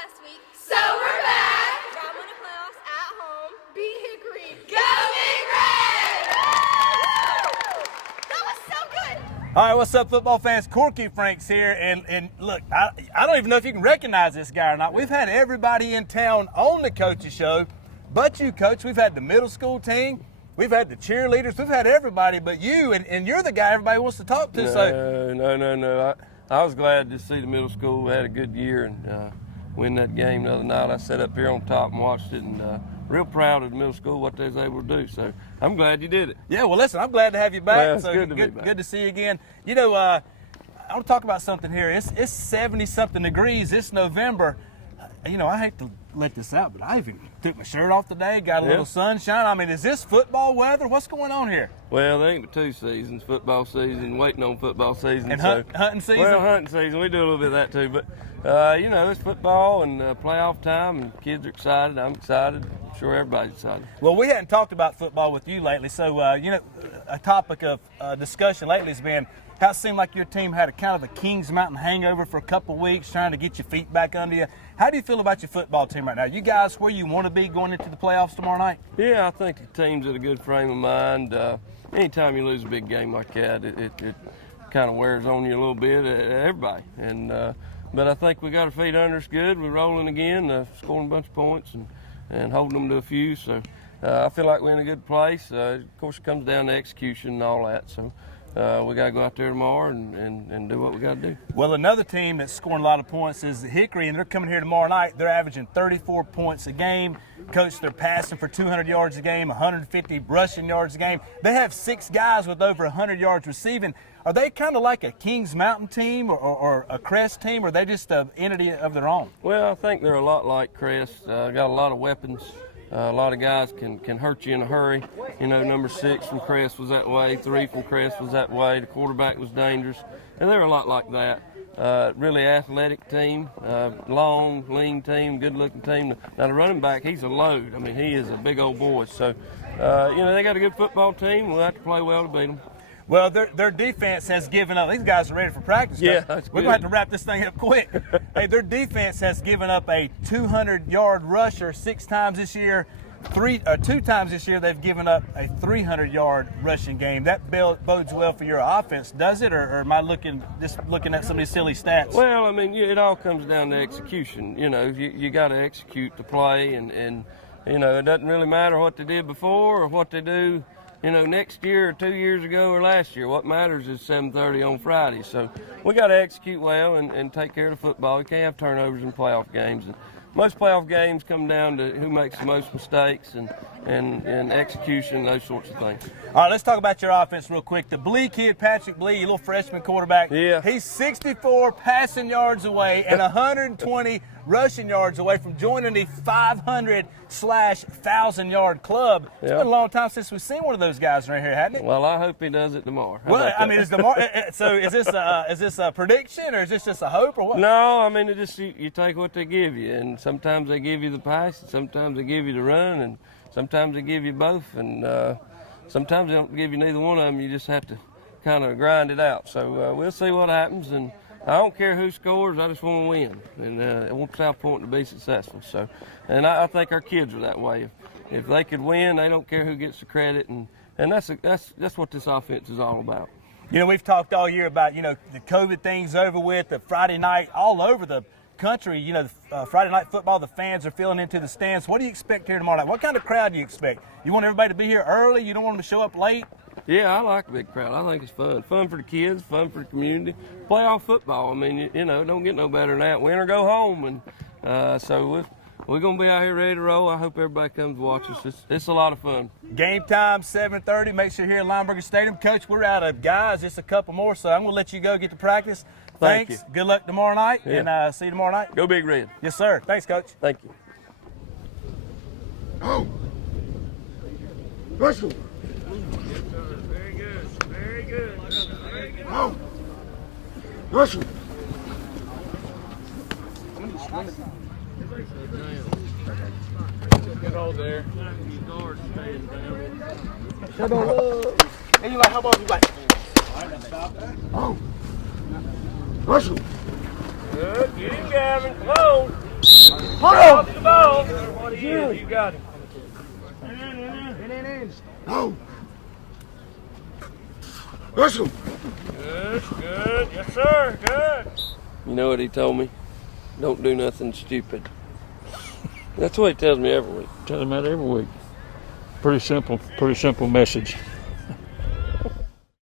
last week. So we're back. Got one of the playoffs at home. Beat Hickory. Go Big Red! That was so good. All right, what's up, football fans? Corky Franks here, and look, I don't even know if you can recognize this guy or not. We've had everybody in town on the coach's show, but you, Coach. We've had the middle school team. We've had the cheerleaders. We've had everybody but you, and you're the guy everybody wants to talk to. No. I was glad to see the middle school had a good year and win that game the other night. I sat up here on top and watched it, and real proud of the middle school, what they was able to do. So I'm glad you did it. Yeah, well, listen, I'm glad to have you back. Well, it's so good to be back. Good to see you again. You know, I want to talk about something here. It's 70-something degrees this November. You know, I hate to let this out, but I even took my shirt off today, got a little sunshine. I mean, is this football weather? What's going on here? Well, there ain't but 2 seasons, football season, waiting on football season. And hunting season? Well, hunting season, we do a little bit of that too. But, you know, it's football and playoff time, and kids are excited. I'm excited. I'm sure everybody's excited. Well, we hadn't talked about football with you lately, so, you know, a topic of discussion lately has been how it seemed like your team had a kind of a Kings Mountain hangover for a couple of weeks, trying to get your feet back under you. How do you feel about your football team right now? You guys where you want to be going into the playoffs tomorrow night? Yeah, I think the team's in a good frame of mind. Anytime you lose a big game like that, it kind of wears on you a little bit, everybody. And but I think we got our feet under us good. We're rolling again, scoring a bunch of points and holding them to a few. So I feel like we're in a good place. Of course, it comes down to execution and all that. So we got to go out there tomorrow and do what we got to do. Well, another team that's scoring a lot of points is Hickory, and they're coming here tomorrow night. They're averaging 34 points a game. Coach, they're passing for 200 yards a game, 150 rushing yards a game. They have 6 guys with over 100 yards receiving. Are they kind of like a Kings Mountain team or a Crest team, or are they just an entity of their own? Well, I think they're a lot like Crest. Got a lot of weapons. A lot of guys can hurt you in a hurry. You know, number 6 from Crest was that way. 3 from Crest was that way. The quarterback was dangerous. And they're a lot like that. Really athletic team, long, lean team, good-looking team. Now, the running back, he's a load. I mean, he is a big old boy. So, you know, they got a good football team. We'll have to play well to beat them. Well, their defense has given up. These guys are ready for practice. Yeah, that's we're good. going to have to wrap this thing up quick. Hey, their defense has given up a 200-yard rusher 6 times this year. 2 times this year they've given up a 300-yard rushing game. That bodes well for your offense, does it? Or am I looking at some of these silly stats? Well, I mean, it all comes down to execution. You know, you got to execute the play, and you know, it doesn't really matter what they did before or what they do, you know, next year or 2 years ago or last year. What matters is 7:30 on Friday. So we got to execute well and take care of the football. We can't have turnovers in playoff games. And most playoff games come down to who makes the most mistakes and execution, those sorts of things. All right, let's talk about your offense real quick. The Blee kid, Patrick Blee, your little freshman quarterback. Yeah. He's 64 passing yards away and 120 rushing yards away from joining the 500/1,000-yard club. It's been a long time since we've seen one of those guys right here, hasn't it? Well, I hope he does it tomorrow. Well, I mean, so is this a prediction, or is this just a hope, or what? No, I mean, it just you take what they give you, and sometimes they give you the pass, and sometimes they give you the run, and sometimes they give you both, and sometimes they don't give you neither one of them. You just have to kind of grind it out. So we'll see what happens, and I don't care who scores. I just want to win, and I want South Point to be successful. So, and I think our kids are that way. If they could win, they don't care who gets the credit, and that's what this offense is all about. You know, we've talked all year about, you know, the COVID thing's over with, the Friday night all over the country. You know, Friday night football, the fans are filling into the stands. What do you expect here tomorrow night? What kind of crowd do you expect? You want everybody to be here early? You don't want them to show up late? Yeah, I like a big crowd. I think it's fun. Fun for the kids, fun for the community. Playoff football, I mean, you know, don't get no better than that. Win or go home. And so we're going to be out here ready to roll. I hope everybody comes to watch us. It's a lot of fun. Game time, 7:30. Make sure you're here at Lineberger Stadium. Coach, we're out of guys, just a couple more, so I'm going to let you go get to practice. Thank Thanks. you. Good luck tomorrow night, Yeah. and see you tomorrow night. Go Big Red. Yes, sir. Thanks, Coach. Thank you. Oh! Russell! Very good. Very good. Very good. Oh! Russell! Good hold there. And you like, how about you like? Oh! Russell! Good. Get him, Gavin. Come on. Off the ball. What he is, you got him. No. Whistle. Good, good. Yes, sir. Good. You know what he told me? Don't do nothing stupid. That's what he tells me every week. Tell them that every week. Pretty simple message.